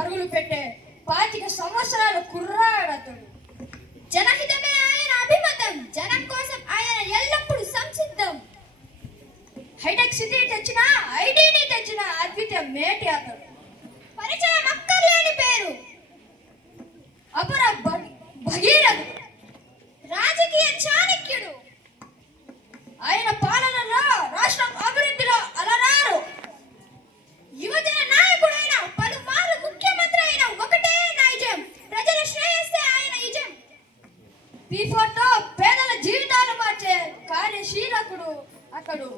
పరుగులు పెట్టే 25 సంవత్సరాల కుర్రాడతడు. జనహితమే ఆయన అభిమతం, జనం కోసం ఆయన ఎల్లప్పుడూ సంసిద్ధం. హైటెక్ సిటీ తెచ్చిన, ఐటీని తెచ్చిన అద్వితీయ మేటి అతడు. పరిచయం అక్కర్లేని పేరు, అపర భగీరథుడు, రాజకీయ చాణక్యుడు. ఆయన పాలనలో రాష్ట్రం అభివృద్ధిలో అలరారు. యువజన నాయకుడైన, పలుమార్లు ముఖ్యమంత్రి అయిన, ఒకటే నైజం, ప్రజల శ్రేయస్సే ఆయన ఇజం. పీఫోర్తో పేదల జీవితాలు మార్చే కార్యశీలకుడు అతడు.